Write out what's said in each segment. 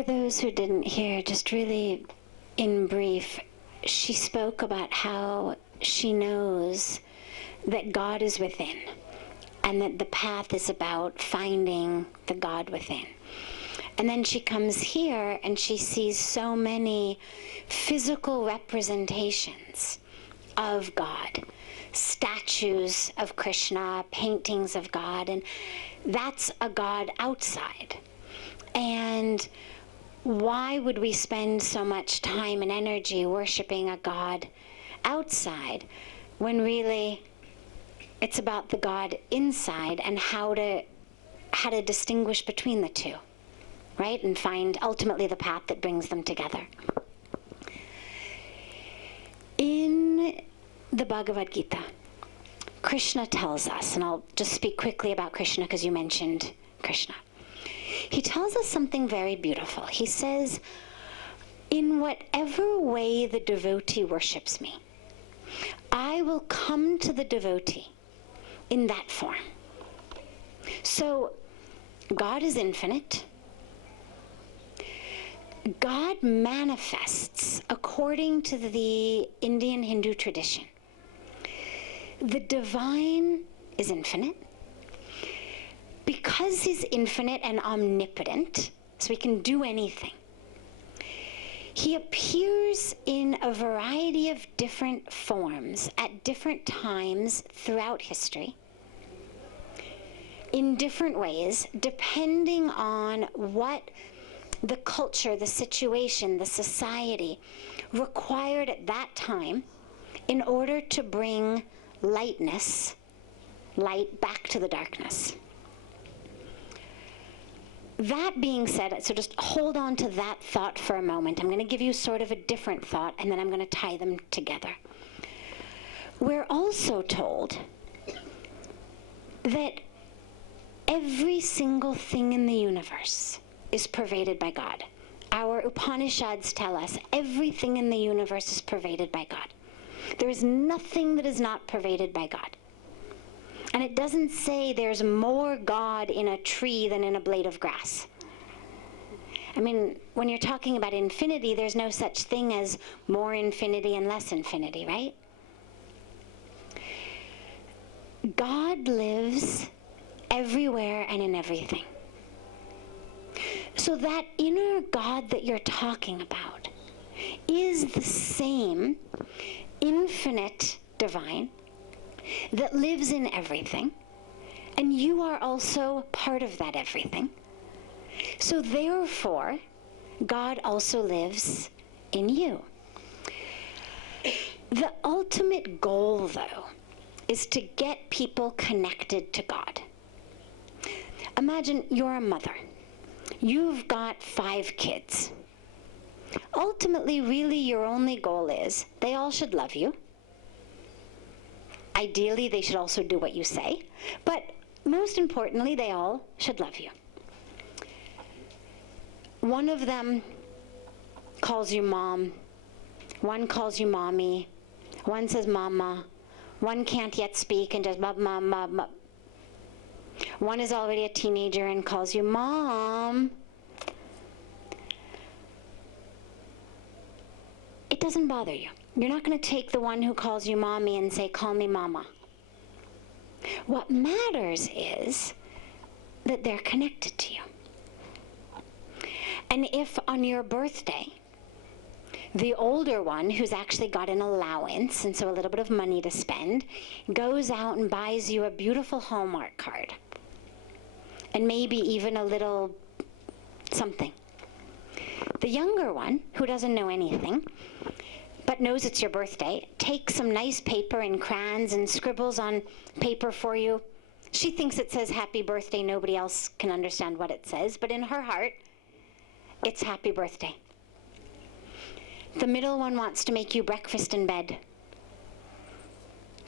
For those who didn't hear, just really in brief, she spoke about how she knows that God is within, and that the path is about finding the God within. And then she comes here and she sees so many physical representations of God, statues of Krishna, paintings of God, and that's a God outside. And why would we spend so much time and energy worshiping a God outside when really it's about the God inside and how to distinguish between the two, right? And find ultimately the path that brings them together. In the Bhagavad-Gita, Krishna tells us, and I'll just speak quickly about Krishna because you mentioned Krishna. He tells us something very beautiful. He says, in whatever way the devotee worships me, I will come to the devotee in that form. So, God is infinite. God manifests according to the Indian Hindu tradition. The divine is infinite. Because he's infinite and omnipotent, so he can do anything, he appears in a variety of different forms at different times throughout history, in different ways, depending on what the culture, the situation, the society required at that time in order to bring light back to the darkness. That being said, so just hold on to that thought for a moment. I'm going to give you sort of a different thought, and then I'm going to tie them together. We're also told that every single thing in the universe is pervaded by God. Our Upanishads tell us everything in the universe is pervaded by God. There is nothing that is not pervaded by God. And it doesn't say there's more God in a tree than in a blade of grass. I mean, when you're talking about infinity, there's no such thing as more infinity and less infinity, right? God lives everywhere and in everything. So that inner God that you're talking about is the same infinite divine that lives in everything, and you are also part of that everything. So therefore, God also lives in you. The ultimate goal, though, is to get people connected to God. Imagine you're a mother. You've got 5 kids. Ultimately, really, your only goal is they all should love you. Ideally, they should also do what you say. But most importantly, they all should love you. One of them calls you mom. One calls you mommy. One says mama. One can't yet speak and just mama. One is already a teenager and calls you mom. It doesn't bother you. You're not going to take the one who calls you mommy and say, call me mama. What matters is that they're connected to you. And if on your birthday, the older one, who's actually got an allowance, and so a little bit of money to spend, goes out and buys you a beautiful Hallmark card, and maybe even a little something. The younger one, who doesn't know anything, but knows it's your birthday, takes some nice paper and crayons and scribbles on paper for you. She thinks it says happy birthday. Nobody else can understand what it says, but in her heart, it's happy birthday. The middle one wants to make you breakfast in bed,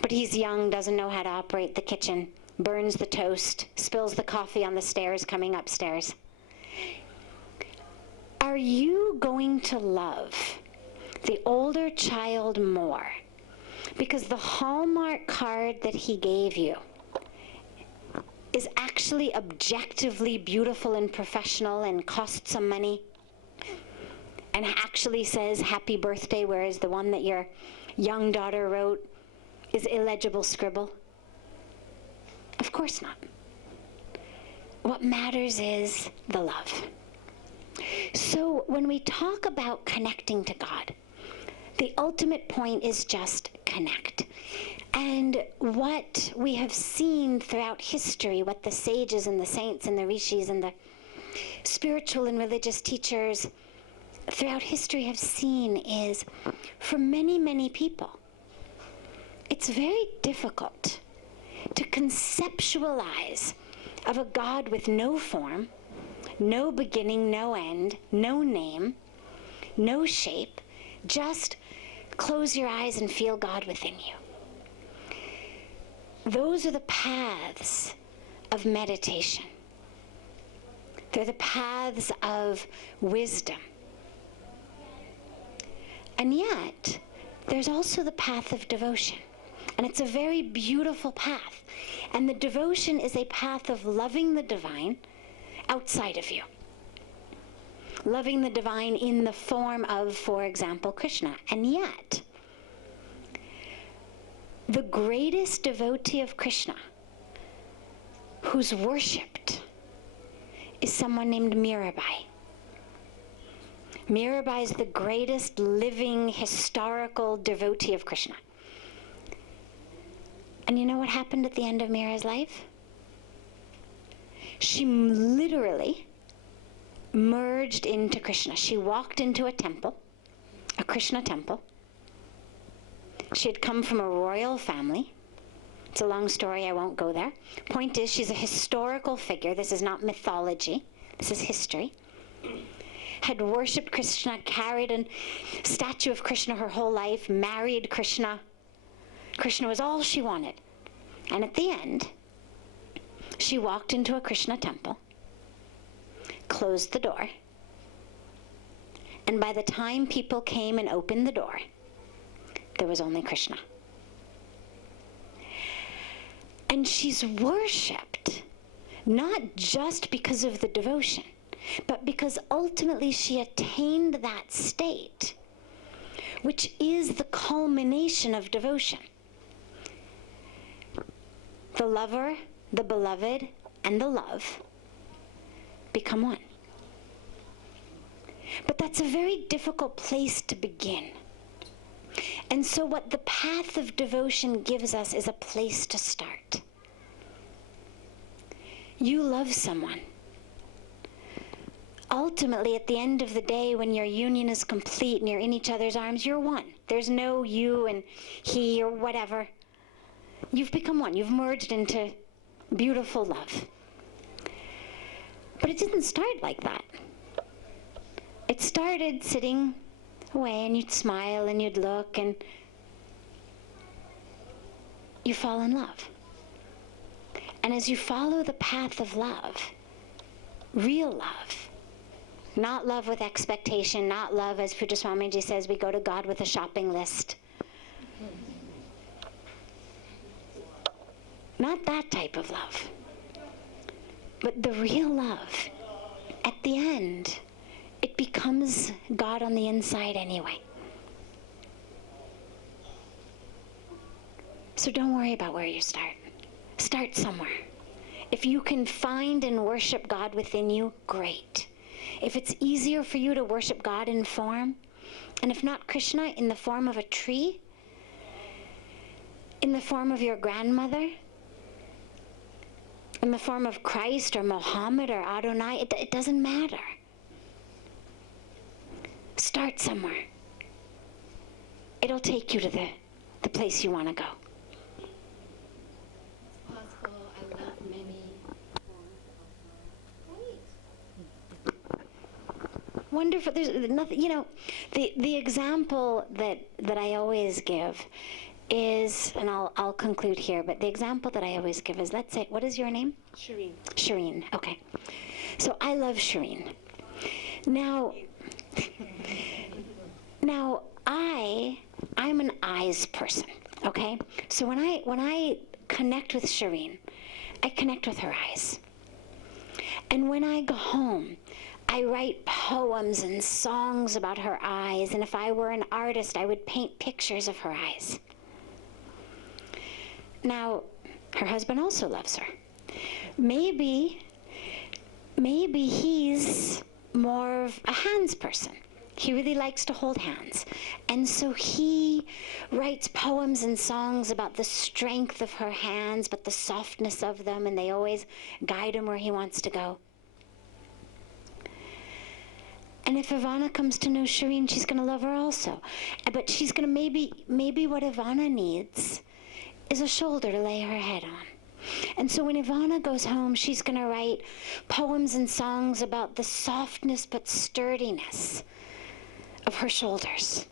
but he's young, doesn't know how to operate the kitchen, burns the toast, spills the coffee on the stairs coming upstairs. Are you going to love the older child more because the Hallmark card that he gave you is actually objectively beautiful and professional and costs some money? and actually says happy birthday, whereas the one that your young daughter wrote is illegible scribble? Of course not. What matters is the love. So when we talk about connecting to God, the ultimate point is just connect. And what we have seen throughout history, what the sages and the saints and the rishis and the spiritual and religious teachers throughout history have seen is, for many, many people, it's very difficult to conceptualize of a God with no form, no beginning, no end, no name, no shape. Just close your eyes and feel God within you. Those are the paths of meditation. They're the paths of wisdom. And yet, there's also the path of devotion. And it's a very beautiful path. And the devotion is a path of loving the divine outside of you. Loving the divine in the form of, for example, Krishna. And yet, the greatest devotee of Krishna, who's worshipped, is someone named Mirabai. Mirabai is the greatest living historical devotee of Krishna. And you know what happened at the end of Mira's life? She literally merged into Krishna. She walked into a temple, a Krishna temple. She had come from a royal family. It's a long story, I won't go there. Point is, she's a historical figure. This is not mythology. This is history. Had worshipped Krishna, carried a statue of Krishna her whole life, married Krishna. Krishna was all she wanted. And at the end, she walked into a Krishna temple, closed the door, and by the time people came and opened the door, there was only Krishna. And she's worshipped, not just because of the devotion, but because ultimately she attained that state, which is the culmination of devotion. The lover, the beloved, and the love become one. But that's a very difficult place to begin. And so what the path of devotion gives us is a place to start. You love someone. Ultimately, at the end of the day, when your union is complete and you're in each other's arms, you're one. There's no you and he or whatever. You've become one. You've merged into beautiful love. But it didn't start like that. It started sitting away, and you'd smile and you'd look and you fall in love. And as you follow the path of love, real love, not love with expectation, not love, as Pujya Sadhviji says, we go to God with a shopping list. Not that type of love. But the real love, at the end, it becomes God on the inside anyway. So don't worry about where you start. Start somewhere. If you can find and worship God within you, great. If it's easier for you to worship God in form, and if not Krishna, in the form of a tree, in the form of your grandmother, in the form of Christ or Muhammad or Adonai, it doesn't matter. Start somewhere. It'll take you to the place you want to go. Possible, I love many Wonderful. There's nothing, you know, the example that I always give is, and I'll conclude here, but the example that I always give is, let's say, what is your name? Shireen. Shireen, okay. So I love Shireen. Now I'm an eyes person, okay? So when I connect with Shireen, I connect with her eyes. And when I go home, I write poems and songs about her eyes, and if I were an artist, I would paint pictures of her eyes. Now, her husband also loves her. Maybe he's more of a hands person. He really likes to hold hands. And so he writes poems and songs about the strength of her hands, but the softness of them, and they always guide him where he wants to go. And if Ivana comes to know Shireen, she's going to love her also. But she's going to maybe what Ivana needs is a shoulder to lay her head on. And so when Ivana goes home, she's going to write poems and songs about the softness but sturdiness of her shoulders.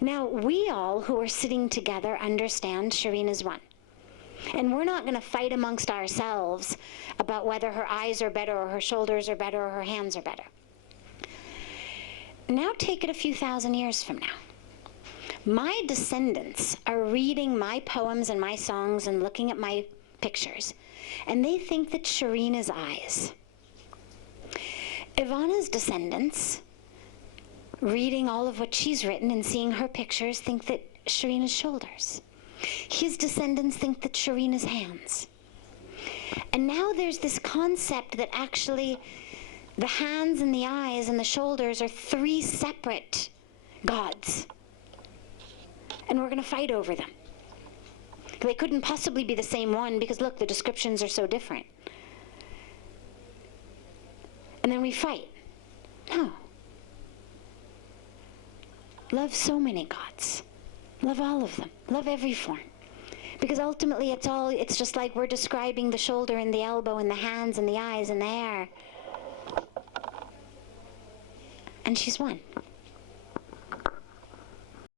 Now, we all who are sitting together understand Shireen is one. And we're not going to fight amongst ourselves about whether her eyes are better or her shoulders are better or her hands are better. Now take it a few thousand years from now. My descendants are reading my poems and my songs and looking at my pictures, and they think that Shireen is eyes. Ivana's descendants, reading all of what she's written and seeing her pictures, think that Shireen is shoulders. His descendants think that Shireen is hands. And now there's this concept that actually the hands and the eyes and the shoulders are three separate gods. And we're going to fight over them. They couldn't possibly be the same one because, look, the descriptions are so different. And then we fight. No. Love so many gods. Love all of them. Love every form. Because ultimately it's just like we're describing the shoulder and the elbow and the hands and the eyes and the hair. And she's one.